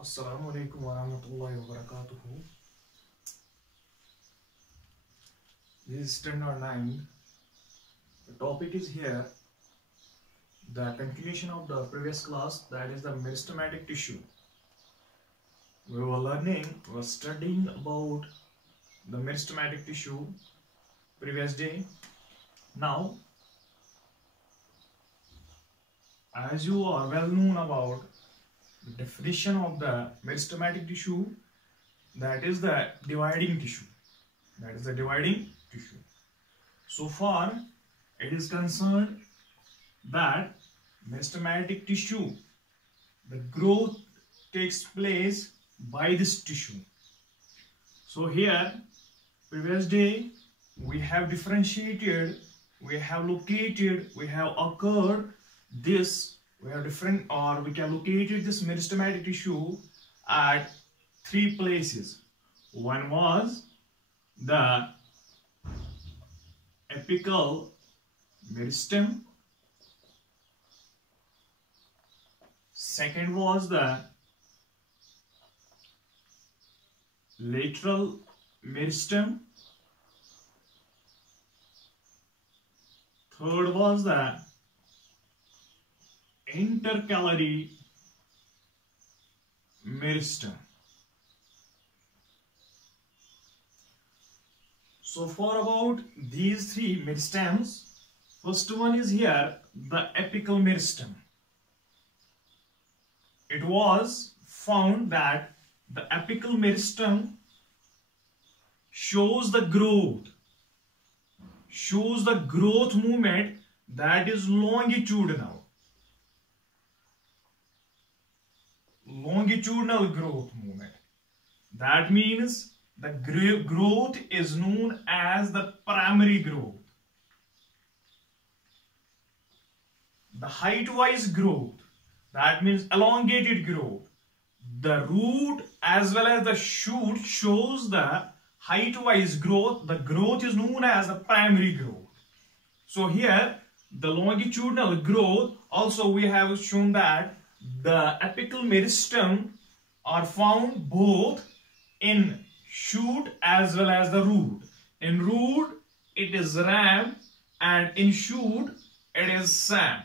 Assalamu alaikum wa rahmatullahi wa barakatuhu. This is standard 9. The topic is here the continuation of the previous class, that is the meristematic tissue. We were studying about the meristematic tissue previous day. Now, as you are well known about the definition of the meristematic tissue, that is the dividing tissue. So far, it is concerned that meristematic tissue, the growth takes place by this tissue. So here, previous day, we have differentiated, we have located, we have occurred this, we have different, or we can locate this meristematic tissue at three places. One was the apical meristem. Second was the lateral meristem. Third was the intercalary meristem. So for about these three meristems, first one is here the apical meristem. It was found that the apical meristem shows the growth movement that is longitudinal growth movement. That means the growth is known as the primary growth. The height-wise growth, that means elongated growth. The root as well as the shoot shows the height-wise growth. The growth is known as the primary growth. So here, the longitudinal growth, also we have shown that the apical meristem are found both in shoot as well as the root. In root, it is ram, and in shoot, it is sam.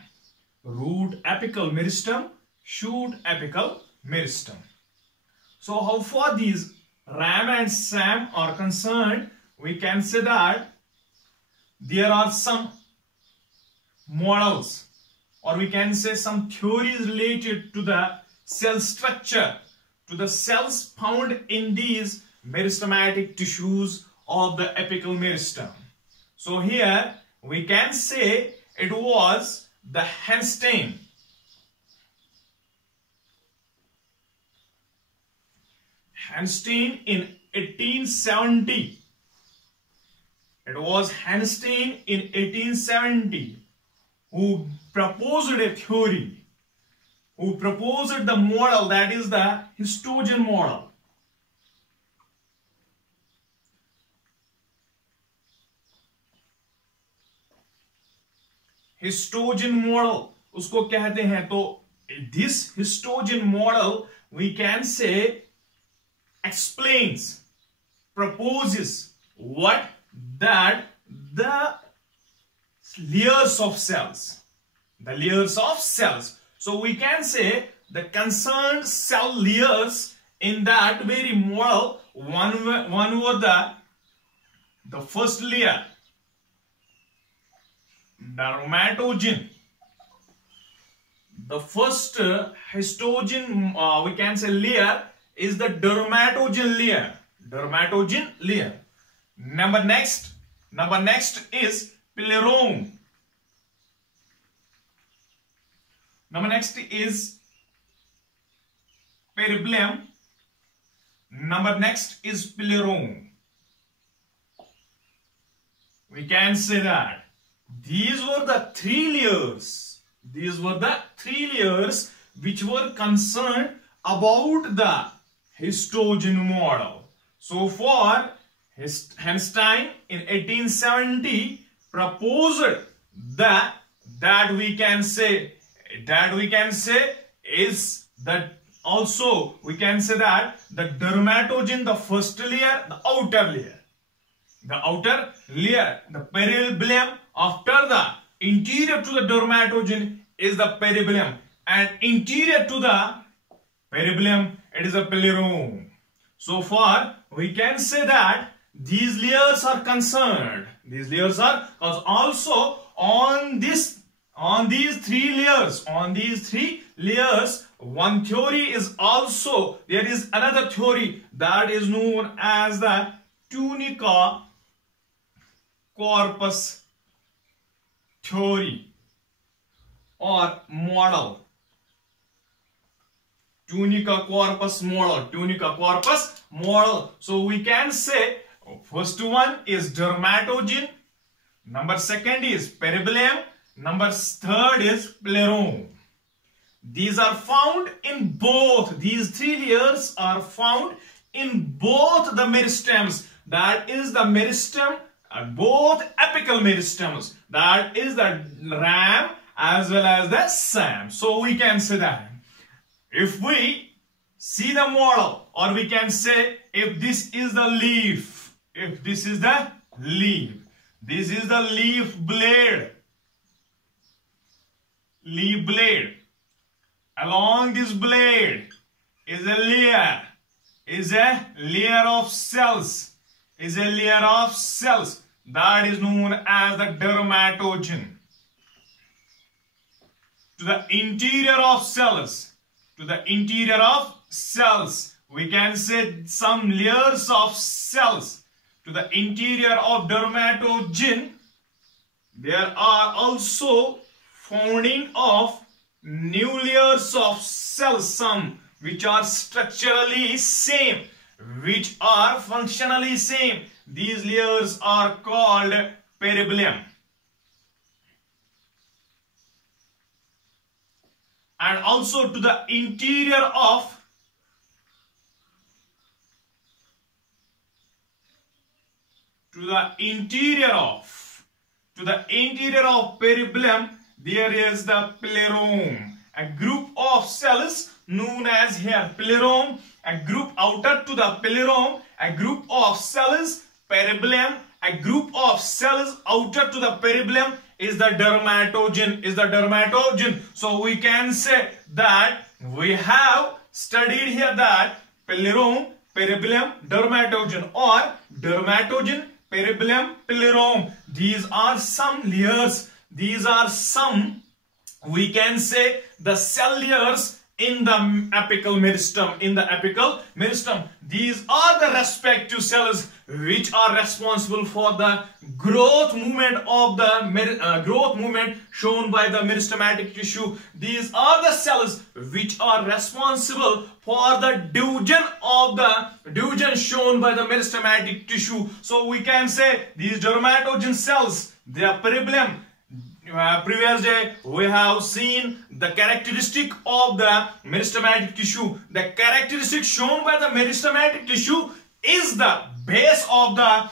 Root apical meristem, shoot apical meristem. So how far these ram and sam are concerned, we can say that there are some models, or we can say some theories related to the cell structure, to the cells found in these meristematic tissues of the apical meristem. So here we can say it was the Henstein. Henstein in 1870. It was Henstein in 1870 who proposed a theory, who proposed the model, that is the histogen model. Histogen model उसको कहते हैं. तो this histogen model, we can say, explains, proposes what? That the layers of cells. So we can say the concerned cell layers in that very model, one was the first layer, dermatogen. The first histogen, we can say, layer is the dermatogen layer. Number next is plerome. Number next is peribellum. Number next is plerome. We can say that these were the three layers which were concerned about the histogen model. So for Henstein in 1870 proposed that we can say is the also we can say that the dermatogen, the first layer, the outer layer. The outer layer, the peribellum, after the interior to the dermatogen is the peribellum, and interior to the peribellum it is a plerome. So far we can say that these layers are concerned. These layers are also on these three layers, one theory is also, there is another theory that is known as the tunica corpus theory or model. Tunica corpus model. So we can say first one is dermatogen, number second is peribellum, number third is plerome. These are found in both, these three layers are found in both the meristems, that is the meristem, both apical meristems, that is the ram as well as the sam. So we can say that if we see the model, or we can say if this is the leaf, this is the leaf blade, along this blade is a layer of cells, that is known as the dermatogen. To the interior of cells, we can say some layers of cells. To the interior of dermatogen, there are also founding of new layers of cells, some which are structurally same, which are functionally same. These layers are called peribellum. And also to the interior of peribellum, there is the plerome, a group of cells known as here plerome, a group outer to the plerome, a group of cells peribellum, a group of cells outer to the peribellum is the dermatogen. So we can say that we have studied here that plerome, peribellum, dermatogen, or dermatogen, peribellum, plerome. These are some layers. These are some, we can say, the cell layers in the apical meristem. These are the respective cells which are responsible for the growth movement of the growth movement shown by the meristematic tissue. These are the cells which are responsible for the division shown by the meristematic tissue. So we can say these dermatogen cells, they are peribellum. Previous day we have seen the characteristic of the meristematic tissue. The characteristic shown by the meristematic tissue is the base of the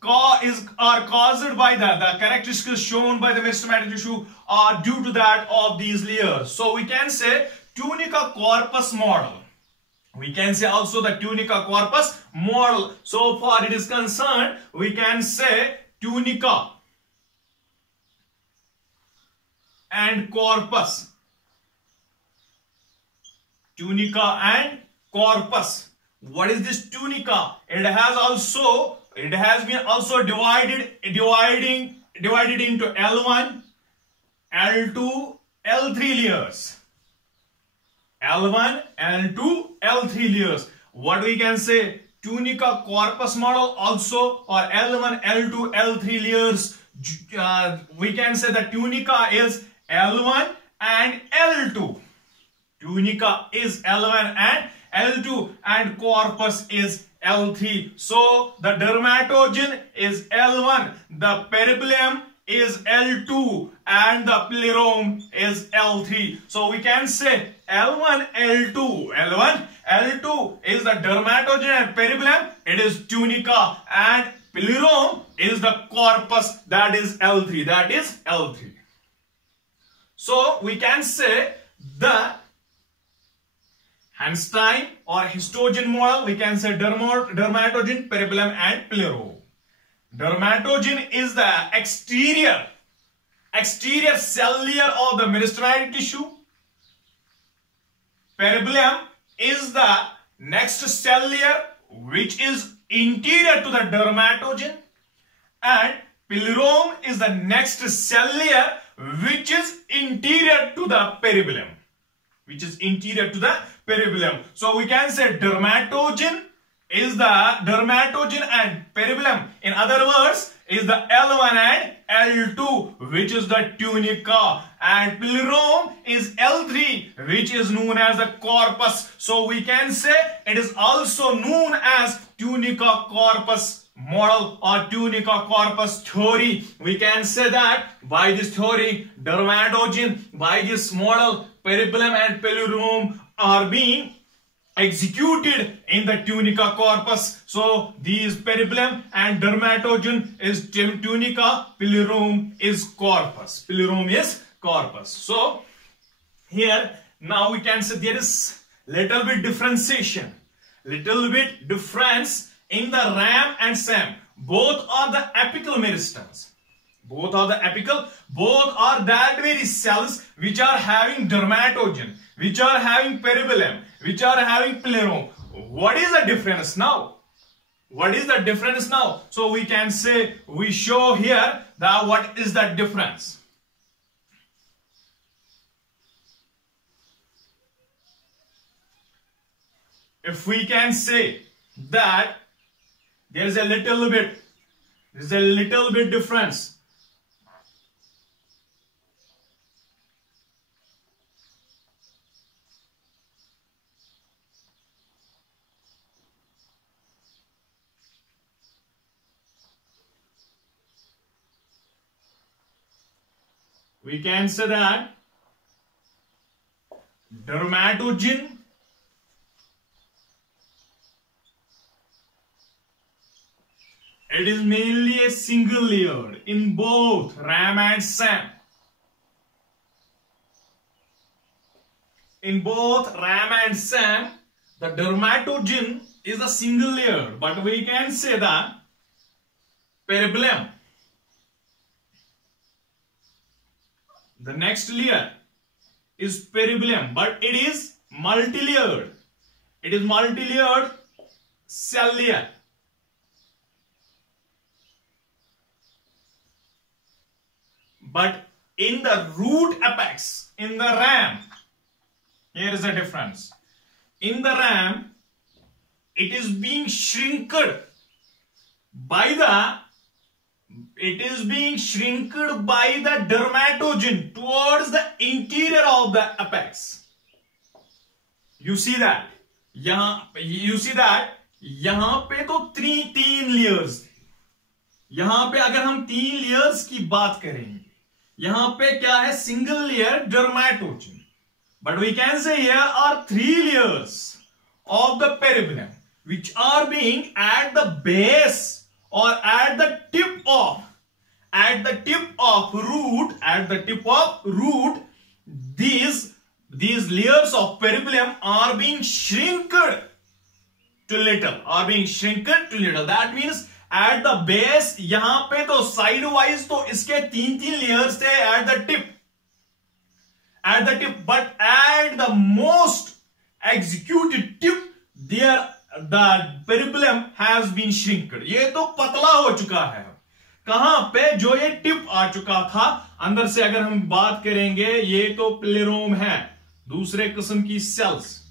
caused by the characteristics shown by the meristematic tissue are due to that of these layers. So we can say tunica corpus model. We can say also the tunica corpus model. So far it is concerned, we can say tunica and corpus. Tunica and corpus. What is this tunica? It has been also divided into L1, L2, L3 layers. L1, L2, L3 layers. What we can say? Tunica corpus model also, or L1, L2, L3 layers. We can say the tunica is L1 and L2. Tunica is L1 and L2 and corpus is L3. So the dermatogen is L1, the peribellum is L2 and the plerome is L3. So we can say L1, L2. L1, L2 is the dermatogen and peribellum, it is tunica, and plerome is the corpus, that is L3. So we can say the Hanstein or histogen model, we can say dermatogen, peribellum and plerome. Dermatogen is the exterior cell layer of the meristematic tissue. Peribellum is the next cell layer which is interior to the dermatogen, and plerome is the next cell layer which is interior to the peribellum. So we can say dermatogen and peribellum, in other words, is the L1 and L2, which is the tunica, and plerome is L3, which is known as the corpus. So we can say it is also known as tunica corpus model or tunica corpus theory. We can say that by this theory, dermatogen, by this model, peribellum and plerome are being executed in the tunica corpus. So these peribellum and dermatogen is tunica, plerome is corpus. So here now we can say there is little bit difference in the ram and sam. Both are the apical meristems. Both are that very cells which are having dermatogen, which are having peribellum, which are having plerome. What is the difference now? So we can say, we show here that what is the difference. If we can say that there is a little bit difference. We can say that dermatogen it is mainly a single layered in both ram and sam. In both ram and sam, the dermatogen is a single layer, but we can say that peribellum, the next layer is peribellum, but it is multi-layered. It is multi-layered cell layer. But in the root apex, in the ram, here is the difference. In the ram, it is being shrinked by the dermatogen towards the interior of the apex. You see that? यहाँ पे तो तीन layers थे. यहाँ पे अगर हम 3 layers की बात करेंगे, यहाँ पे क्या है? Single layer dermatogen. But we can say here are 3 layers of the peribellum which are being at the base or at the tip of root, these layers of peribellum are being shrinked to little. That means at the base, यहाँ पे तो sidewise तो इसके 3 layers थे at the tip, but at the most executed tip, there the peribellum has been shrinked. ये तो पतला हो चुका है. कहां पे? जो ये टिप आ चुका था अंदर से. अगर हम बात करेंगे, ये तो प्लेरोम है, दूसरे किस्म की सेल्स.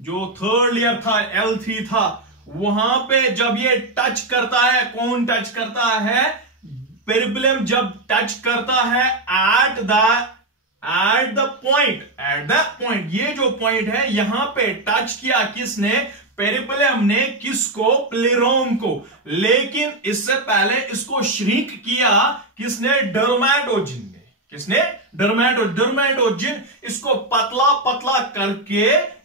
जो थर्ड लेयर था, L3 था, वहां पे जब ये टच करता है, कौन टच करता है? पेरिबेलम जब टच करता है एट द पॉइंट, ये जो पॉइंट है यहां पे टच किया किसने? पेरिबेलम ने. किसको? प्लेरोम को. लेकिन इससे पहले इसको श्रिंक किया किसने? डर्मेटोजिन ने. किसने? डर्मेटोजिन इसको पतला पतला करके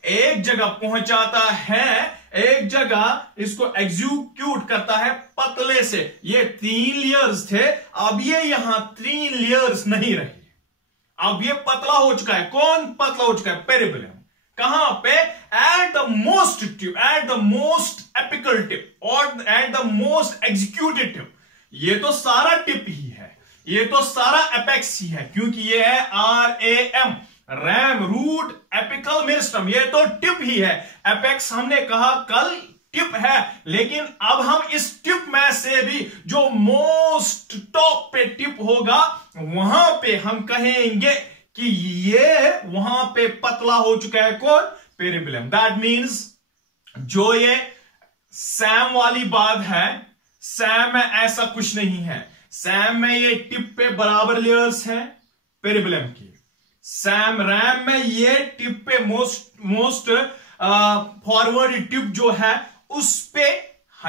एक जगह पहुंचाता है, एक जगह इसको एग्जीक्यूट करता है पतले से. ये 3 लेयर्स थे, अब ये यहां 3 लेयर्स नहीं रहे. अब ये पतला हो चुका है। कौन पतला हो चुका है? पेरिबेलम। कहां पे? At the most tip, at the most apical tip और at the most executed tip. ये तो सारा टिप ही है, ये तो सारा एपेक्स ही है, क्योंकि ये है RAM, RAM, root, apical, meristem. ये तो टिप ही है। एपेक्स हमने कहा कल टिप है, लेकिन अब हम इस टिप में से भी जो मोस्ट टॉप पे टिप होगा वहां पे हम कहेंगे कि ये वहां पे पतला हो चुका है। कौन? पेरिबेलम। दैट मीन्स जो ये सैम वाली बात है, सैम में ऐसा कुछ नहीं है। सैम में ये टिप पे बराबर लेयर्स है पेरिबेलम की। सैम रैम में ये टिप पे मोस्ट फॉरवर्ड टिप जो है उस पे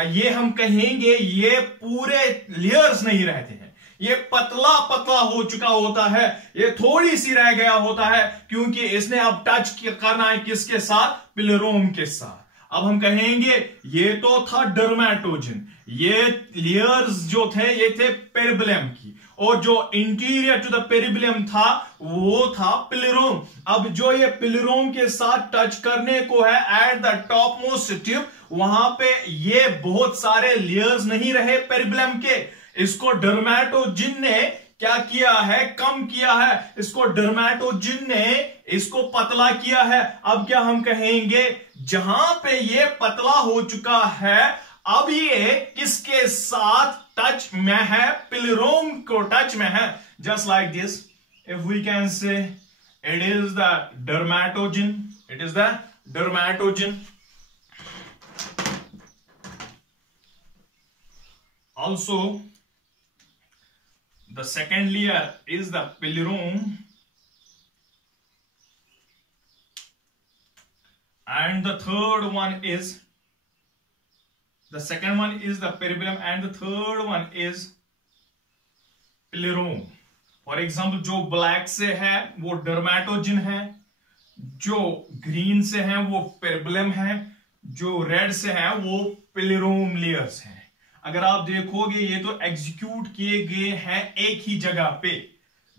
ये हम कहेंगे ये पूरे लेयर्स नहीं रहते हैं, ये पतला पतला हो चुका होता है, ये थोड़ी सी रह गया होता है, क्योंकि इसने अब टच करना है किसके साथ? पिलेरोम के साथ। अब हम कहेंगे ये तो था डर्मेटोजन, ये लेयर्स जो थे ये थे पेरिबेलम की, और जो इंटीरियर टू द पेरिबेलम था वो था पिलेरोम। अब जो ये पिलेरोम के साथ टच करने को है eight the top most tip, वहां पे ये बहुत सारे लेयर्स नहीं रहे पेरिबेलम के। इसको डर्मेटोजिन ने क्या किया है? कम किया है। इसको डर्मेटोजिन ने इसको पतला किया है। अब क्या हम कहेंगे? जहां पे ये पतला हो चुका है अब ये किसके साथ टच में है? पिलेरोम को टच में है। Just like this, if we can say it is the dermatogen, it is the dermatogen. Also, the second layer is the pilerome, and the third one is the second one is the perisylum, and the third one is pilerome. For example, जो black से है वो डर्मेटोजिन है, जो green से है वो पेरिबेलम है, जो रेड से है वो पिलेरोम लेयर्स है। अगर आप देखोगे ये तो एग्जीक्यूट किए गए हैं एक ही जगह पे।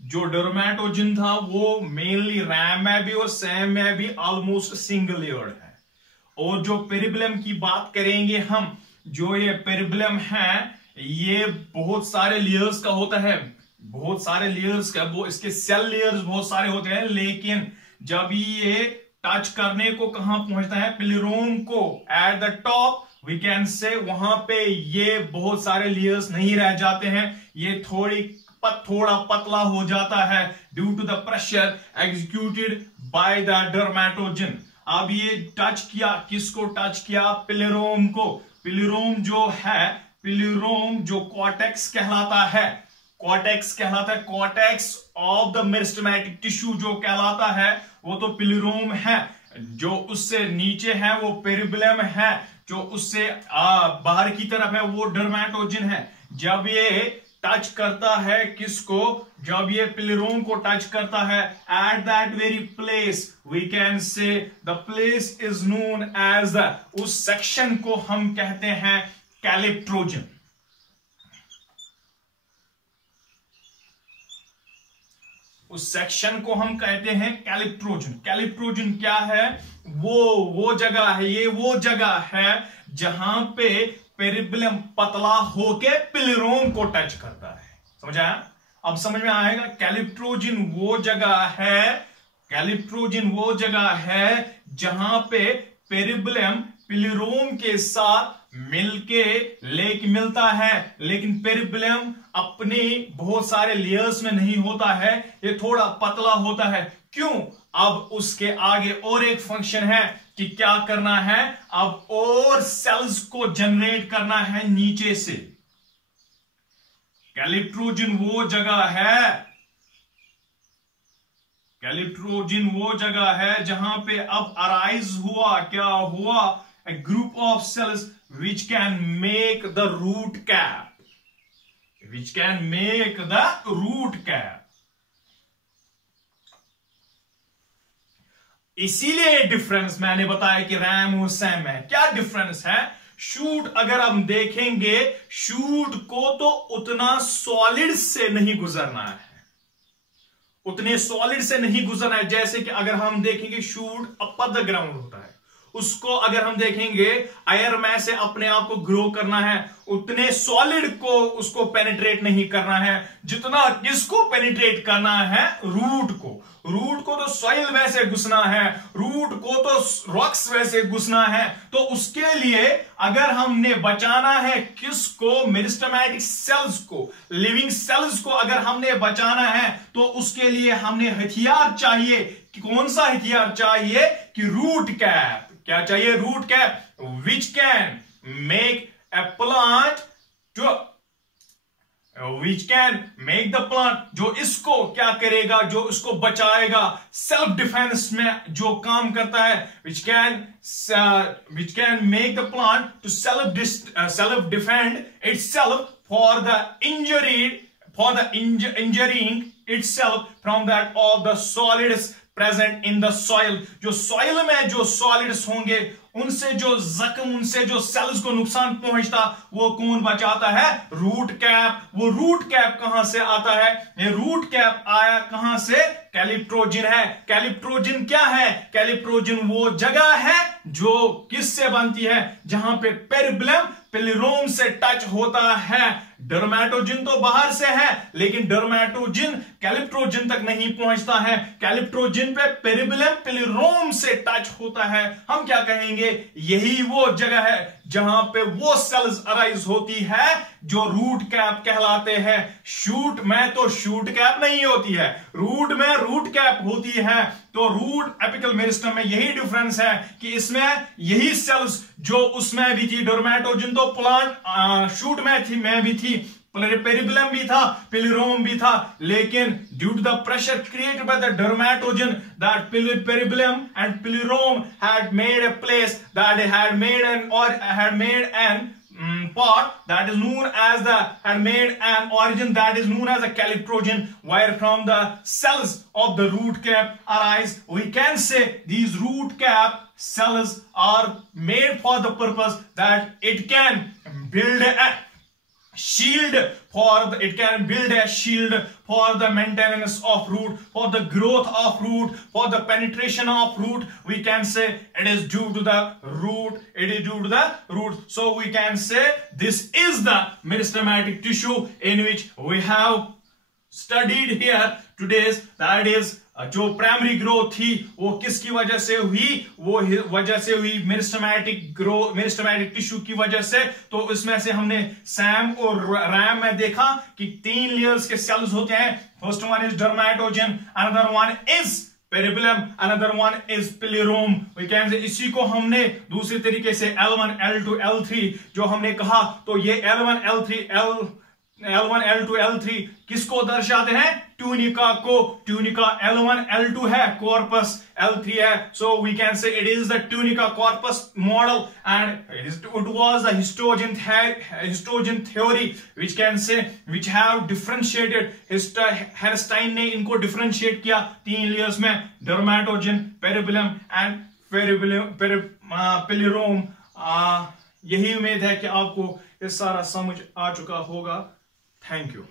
जो डर्मेटोजिन था वो मेनली रैम में भी और सैम में भी ऑलमोस्ट सिंगल लेयर्ड है। और जो पेरिबेलम की बात करेंगे हम, जो ये पेरिबेलम है ये बहुत सारे लेयर्स का होता है, बहुत सारे लेयर्स का, वो इसके सेल लेयर्स बहुत सारे होते हैं, लेकिन जब ये टच करने को कहां पहुंचता है? पिलेरोम को, at the top we can say, वहां पे ये बहुत सारे लेयर्स नहीं रह जाते हैं, ये थोड़ा पतला हो जाता है due to the pressure executed by the dermatogen. अब ये टच किया, किसको टच किया? पिलेरोम को। पिलेरोम जो है, पिलेरोम जो कॉर्टेक्स कहलाता है, कॉर्टेक्स कहलाता है, cortex of the meristematic tissue जो कहलाता है वो तो पिलेरोम है। जो उससे नीचे है वो पेरिबेलम है, जो उससे बाहर की तरफ है वो डर्मेटोजिन है। जब ये टच करता है किसको? जब ये पिलेरोम को टच करता है, at that very place we can say the place is known as the, उस सेक्शन को हम कहते हैं कैलिप्ट्रोजन। उस सेक्शन को हम कहते हैं कैलिप्ट्रोजन। कैलिप्ट्रोजन क्या है? वो जगह है, ये वो जगह है जहां पे पेरिबेलम पतला होके पिलेरोम को टच करता है। समझ आया? अब समझ में आएगा। कैलिप्ट्रोजन वो जगह है, कैलिप्ट्रोजन वो जगह है जहां पे पेरिबेलम पिलेरोम के साथ मिलता है, लेकिन पेरिबेलम अपने बहुत सारे लेयर्स में नहीं होता है, ये थोड़ा पतला होता है। क्यों? अब उसके आगे और एक फंक्शन है कि क्या करना है? अब और सेल्स को जनरेट करना है नीचे से। कैलिप्ट्रोजन वो जगह है, कैलिप्ट्रोजन वो जगह है जहां पे अब अराइज हुआ, क्या हुआ? A group of cells which can make the root cap, which can make the root cap. इसीलिए डिफरेंस मैंने बताया कि रैम और सैम है। क्या डिफरेंस है? शूट अगर हम देखेंगे, शूट को तो उतना सॉलिड से नहीं गुजरना है, उतने सॉलिड से नहीं गुजरना है। जैसे कि अगर हम देखेंगे शूट अपर द ग्राउंड होता है, उसको अगर हम देखेंगे एयर में से अपने आप को ग्रो करना है, उतने सॉलिड को उसको पेनिट्रेट नहीं करना है जितना किसको पेनिट्रेट करना है, रूट को। रूट को तो सॉइल में से घुसना है, रूट को तो रॉक्स में से घुसना है। तो उसके लिए अगर हमने बचाना है किसको, मेरिस्टेमेटिक सेल्स को, लिविंग सेल्स को अगर हमने बचाना है तो उसके लिए हमने हथियार चाहिए। कि कौन सा हथियार चाहिए कि रूट कैप। क्या चाहिए, root cap which can make a plant जो which can make the plant, जो इसको क्या करेगा, जो इसको बचाएगा, सेल्फ डिफेंस में जो काम करता है, which can make the plant to self defend itself for the injuring itself from that of the solids present in the soil. जो सॉइल में जो सॉलिड्स होंगे उनसे जो जख्म, उनसे जो सेल्स को नुकसान पहुंचता, वो कौन बचाता है, रूट कैप। वो रूट कैप कहां से आता है, ये रूट कैप आया कहां से, कैलिप्ट्रोजिन है। कैलिप्ट्रोजिन क्या है, कैलिप्ट्रोजिन वो जगह है जो किससे बनती है, जहां पे पेरिबेलम पिलिरोम से टच होता है। डर्मेटोजिन तो बाहर से है लेकिन डर्मेटोजिन कैलिप्ट्रोजिन तक नहीं पहुंचता है, कैलिप्ट्रोजिन पे पेरिबेलम पिलिरोम से टच होता है। हम क्या कहेंगे, यही वो जगह है जहां पे वो सेल्स अराइज होती है जो रूट कैप कहलाते हैं। शूट में तो शूट कैप नहीं होती है, रूट में रूट कैप होती है। तो रूट एपिकल मेरिस्टम में यही डिफरेंस है कि इसमें यही सेल्स जो उसमें भी थी, डर्मेटोजिन तो प्लांट शूट में भी थी, पेरिबेलम भी था, पिलिरोम भी था, लेकिन due to the pressure created by the dermatogen that periblem and plerome had made a place that had made an part that is known as had made an origin that is known as a calyptrogen, where from the cells of the root cap arise. We can say these root cap cells are made for the purpose that it can build a shield for the maintenance of root, for the growth of root, for the penetration of root. We can say it is due to the root. So we can say this is the meristematic tissue in which we have studied here today's, that is जो primary growth थी वो किसकी वजह से हुई, वो वजह से हुई मेरिस्टेमेटिक टिश्यू की वजह से। तो इसमें से हमने सैम और रैम में देखा कि 3 लेयर्स के सेल्स होते हैं। First one is dermatogen, another one is periblem, another one is plerome. We can say इसी को हमने दूसरी तरीके से L1, L2, L3 जो हमने कहा, तो ये L1, L2, L3 किसको दर्शाते हैं, ट्यूनिका को। ट्यूनिका L1, L2 है, कॉर्पस L3 है। So we can say it is the tunica corpus model and it was the histogen theory which have differentiated, Herstein ने इनको differentiate किया 3 layers में, डर्मेटोजिन, पेरिबेलम एंड पिलिरोम। यही उम्मीद है कि आपको ये सारा समझ आ चुका होगा। Thank you.